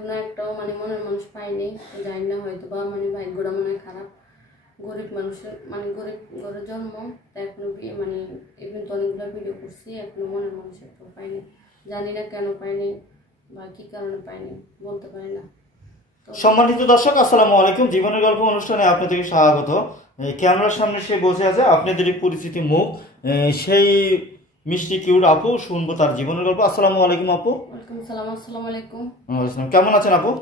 এখনো একটাও মানে মনের মানুষ পাইনি, জানি না হয়তো বা মানে ভাগ্যটা মনে হয় খারাপ। গরিব মানুষের মানে গরিব ঘরে জন্ম, তা এখনো মানে ইভেন তো অনেকগুলো ভিডিও করছি, এখনো মনের মানুষ একটাও পাইনি। জানি না কেন পাইনি বা কি কারণে পাইনি, বলতে পারি না। সম্মানিত দর্শক, আসসালামু আলাইকুম। জীবনের গল্প অনুষ্ঠানে আপনাদেরকে স্বাগত। ক্যামেরার সামনে সে বসে আছে, আপনাদের পরিচিত মুখ, সেই মিষ্টি কিউট আপু। শুনবো তার জীবনের গল্প। আসসালামু আলাইকুম আপু। ওয়ালাইকুম সালাম। আসসালামু আলাইকুম। কেমন আছেন আপু?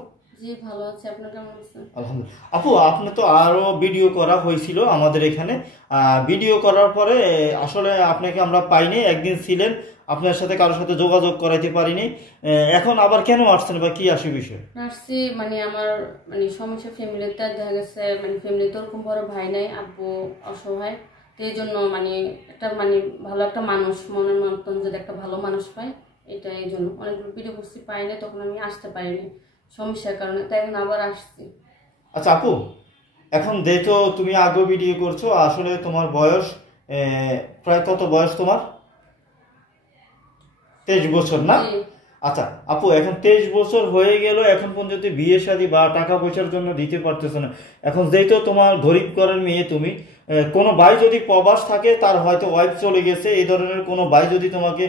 জি ভালো আছি, আপনার কেমন আছেন? আলহামদুলিল্লাহ। আপু, আপনি তো আরো ভিডিও করা হয়েছিল আমাদের এখানে, ভিডিও করার পরে আসলে আপনাকে আমরা পাইনি। একদিন ছিলেন, আপনার সাথে কারোর সাথে যোগাযোগ করাইতে পারিনি। এখন আবার কেন আসছেন বা কি আসে বিষয়? আসছি মানে আমার মানে সমস্যা ফ্যামিলিতে, দেখা গেছে মানে ফ্যামিলিতে ওরকম বড় ভাই নাই, আব্বু অসহায়। তো এই জন্য মানে একটা মানে ভালো একটা মানুষ, মনের মতন যদি একটা ভালো মানুষ পাই, এটা এই জন্য অনেকগুলো ভিডিও করছি, পাই না, তখন আমি আসতে পারিনি সমস্যার কারণে, তাই এখন আবার আসছি। আচ্ছা আপু, এখন দেখো তুমি আগেও ভিডিও করছো, আসলে তোমার বয়স প্রায় কত বয়স তোমার? 23 বছর না? আচ্ছা আপু, এখন 23 বছর হয়ে গেল, এখন পর্যন্ত বিয়ে শাদী বা টাকা পয়সার জন্য দিতে পারতেছো না। এখন যেহেতু তোমার গরিব ঘরের মেয়ে তুমি, কোনো ভাই যদি প্রবাস থাকে, তার হয়তো ওয়াইফ চলে গেছে, এই ধরনের কোনো ভাই যদি তোমাকে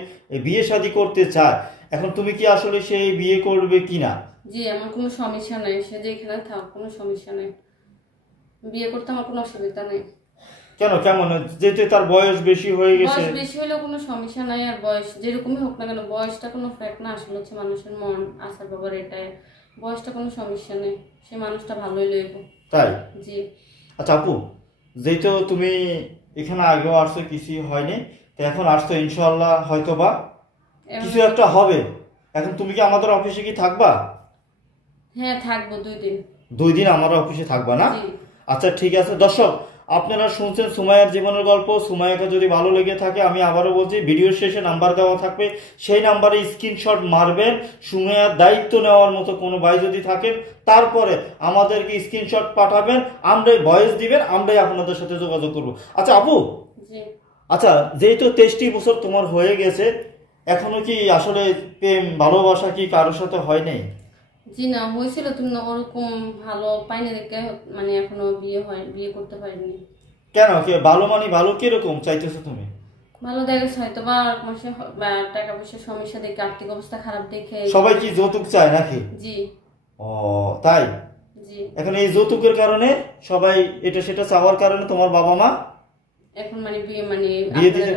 বিয়ে শাদী করতে চায়, এখন তুমি কি আসলে সেই বিয়ে করবে কিনা? জি, আমার কোনো সমস্যা নাই, সে যেখানে থাক কোনো সমস্যা নাই, বিয়ে করতে আমার কোনো অসুবিধা নেই। কেন, কেমন? যেহেতু তার বয়স বেশি হয়ে গেছে। বয়স বেশি হলেও কোনো সমস্যা নাই, আর বয়স যেরকমই হোক না কেন, বয়সটা কোনো ফ্যাক্ট না, আসলে হচ্ছে মানুষের মন, আচার ব্যবহার, এটাই। বয়সটা কোনো সমস্যা নেই, সে মানুষটা ভালোই লইব। তাই? জি। আচ্ছা আপু, যেহেতু তুমি এখানে আগেও আসছো, কিছুই হয়নি, তো এখন আসছো, ইনশাল্লাহ হয়তো বা কিছু একটা হবে। এখন তুমি কি আমাদের অফিসে কি থাকবা? হ্যাঁ থাকবো 2 দিন। 2 দিন আমার অফিসে থাকবা না? জি। আচ্ছা ঠিক আছে। দর্শক, আপনারা শুনছেন সুমাইয়ার জীবনের গল্প। সুমাইয়াকে যদি ভালো লেগে থাকে, আমি আবারও বলছি, ভিডিওর শেষে নাম্বার দেওয়া থাকবে, সেই নাম্বারে স্ক্রিনশট মারবেন। সুমাইয়ার দায়িত্ব নেওয়ার মতো কোনো ভাই যদি থাকেন, তারপরে আমাদেরকে স্ক্রিনশট পাঠাবেন, আমরাই ভয়েস দিবেন, আমরাই আপনাদের সাথে যোগাযোগ করব। আচ্ছা আপু, জি। আচ্ছা যেহেতু 23 বছর তোমার হয়ে গেছে, এখনো কি আসলে প্রেম ভালোবাসা কি কারোর সাথে হয় নাই? জি না, হয়েছিল, তুমি ওরকম ভালো পাইনি দেখে মানে এখনো বিয়ে করতে পারিনি। কেন, কি ভালো মানে ভালো কিরকম চাইতেছো তুমি? ভালো দেখেছ হয়তো বা মাসে টাকা পয়সার সমস্যা দেখে, আর্থিক অবস্থা খারাপ দেখে। সবাই কি যৌতুক চায় নাকি? জি। ও তাই? জি। এখন এই যৌতুকের কারণে সবাই এটা সেটা চাওয়ার কারণে তোমার বাবা মা এখন মানে বিয়ে দিতে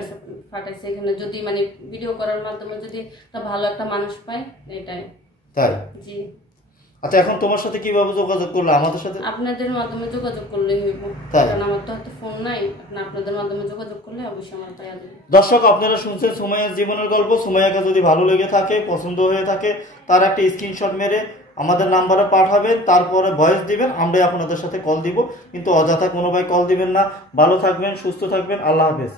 ফাটাইছে, এখানে যদি মানে ভিডিও করার মাধ্যমে যদি একটা ভালো একটা মানুষ পায়, এটাই। তাই? জি। আচ্ছা এখন তোমার সাথে কিভাবে যোগাযোগ করলো? আমাদের সাথে আপনাদের মাধ্যমে যোগাযোগ করলে হইব, কারণ আমার তো হয়তো ফোন নাই, এখন আপনাদের মাধ্যমে যোগাযোগ করলে অবশ্যই আমার পাইয়া দেবে। দর্শক, আপনারা শুনছেন সুমাইয়ার জীবনের গল্প। সুমাইয়াকে যদি ভালো লেগে থাকে, পছন্দ হয়ে থাকে, তার একটা স্ক্রিনশট মেরে আমাদের নাম্বারে পাঠাবেন, তারপরে ভয়েস দিবেন, আমরাই আপনাদের সাথে কল দিব। কিন্তু অযথা কোনো ভাই কল দিবেন না। ভালো থাকবেন, সুস্থ থাকবেন। আল্লাহ হাফেজ।